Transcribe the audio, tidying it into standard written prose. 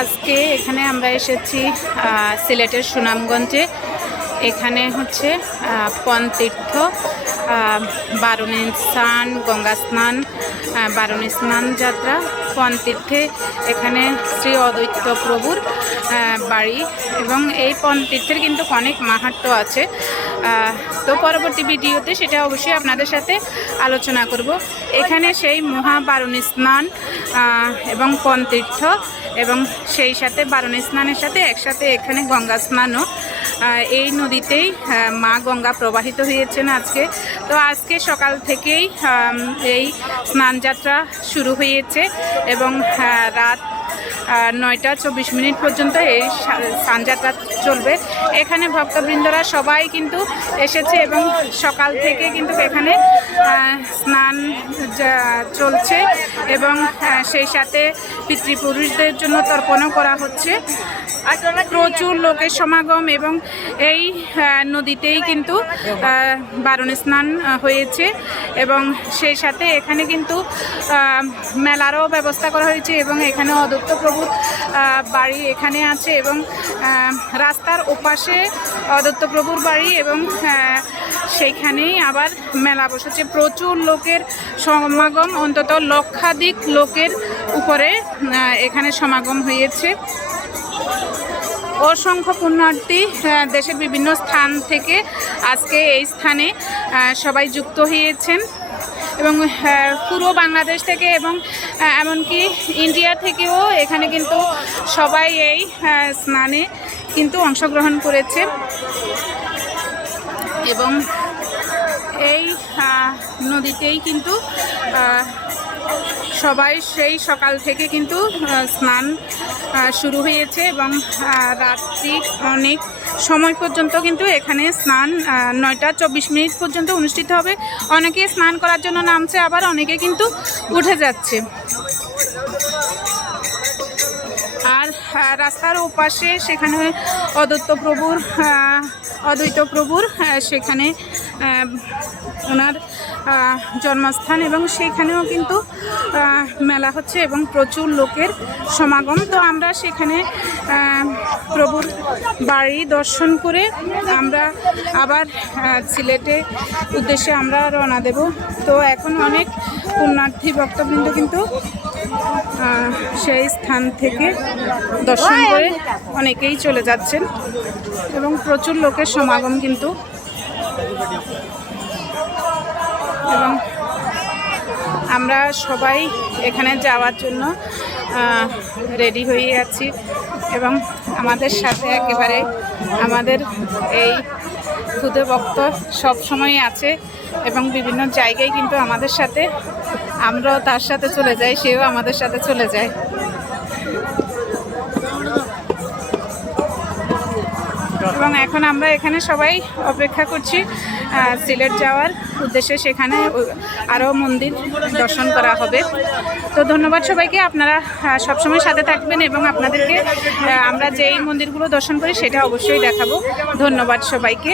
আজকে এখানে আমরা এসেছি সিলেটের সুনামগঞ্জে। এখানে হচ্ছে পণতীর্থ, বারুণী স্নান, গঙ্গা স্নান, বারুণী স্নান যাত্রা পণতীর্থে। এখানে শ্রী অদ্বৈত প্রভুর বাড়ি এবং এই পণতীর্থের কিন্তু অনেক মাহাত্ম্য আছে। তো পরবর্তী ভিডিওতে সেটা অবশ্যই আপনাদের সাথে আলোচনা করব। এখানে সেই মহাবারুণী স্নান এবং পণতীর্থ এবং সেই সাথে বারুণী স্নানের সাথে একসাথে এখানে গঙ্গা স্নানও। এই নদীতেই মা গঙ্গা প্রবাহিত হয়েছেন আজকে। তো আজকে সকাল থেকেই এই স্নানযাত্রা শুরু হয়েছে এবং রাত 9:24 পর্যন্ত এই স্নানযাত্রা চলবে। এখানে ভক্তবৃন্দরা সবাই কিন্তু এসেছে এবং সকাল থেকে কিন্তু এখানে স্নান চলছে এবং সেই সাথে পিতৃপুরুষদের জন্য তর্পণও করা হচ্ছে। প্রচুর লোকের সমাগম এবং এই নদীতেই কিন্তু বারুণী স্নান হয়েছে এবং সেই সাথে এখানে কিন্তু মেলারও ব্যবস্থা করা হয়েছে এবং এখানে অদ্বৈত প্রভুর বাড়ি এখানে আছে এবং রাস্তার ওপাশে অদ্বৈত প্রভুর বাড়ি এবং সেইখানেই আবার মেলা বসেছে। প্রচুর লোকের সমাগম, অন্তত লক্ষাধিক লোকের উপরে এখানে সমাগম হয়েছে। অসংখ্য পুণ্যার্থী দেশের বিভিন্ন স্থান থেকে আজকে এই স্থানে সবাই যুক্ত হয়েছেন এবং পুরো বাংলাদেশ থেকে এবং এমনকি ইন্ডিয়া থেকেও এখানে কিন্তু সবাই এই স্নানে কিন্তু অংশগ্রহণ করেছে এবং এই নদীতেই কিন্তু সবাই সেই সকাল থেকে কিন্তু স্নান শুরু হয়েছে এবং রাত্রি অনেক সময় পর্যন্ত কিন্তু এখানে স্নান 9:24 পর্যন্ত অনুষ্ঠিত হবে। অনেকে স্নান করার জন্য নামছে, আবার অনেকে কিন্তু উঠে যাচ্ছে। আর রাস্তার ওপাশে সেখানে অদ্বৈত প্রভুর সেখানে ওনার জন্মস্থান এবং সেখানেও কিন্তু মেলা হচ্ছে এবং প্রচুর লোকের সমাগম। তো আমরা সেখানে প্রভুর বাড়ি দর্শন করে আমরা আবার সিলেটে উদ্দেশ্যে আমরা রওনা দেব। তো এখন অনেক পুণ্যার্থী ভক্তবৃন্দ কিন্তু সেই স্থান থেকে দর্শন করে অনেকেই চলে যাচ্ছেন এবং প্রচুর লোকের সমাগম কিন্তু। এবং আমরা সবাই এখানে যাওয়ার জন্য রেডি হয়ে আছি এবং আমাদের সাথে একেবারে আমাদের এই খুদে ভক্ত সব সময় আছে এবং বিভিন্ন জায়গায় কিন্তু আমাদের সাথে, আমরাও তার সাথে চলে যাই, সেও আমাদের সাথে চলে যায়। এবং এখন আমরা এখানে সবাই অপেক্ষা করছি সিলেট যাওয়ার উদ্দেশ্যে। সেখানে আরও মন্দির দর্শন করা হবে। তো ধন্যবাদ সবাইকে, আপনারা সবসময় সাথে থাকবেন এবং আপনাদেরকে আমরা যেই মন্দিরগুলো দর্শন করি সেটা অবশ্যই দেখাবো। ধন্যবাদ সবাইকে।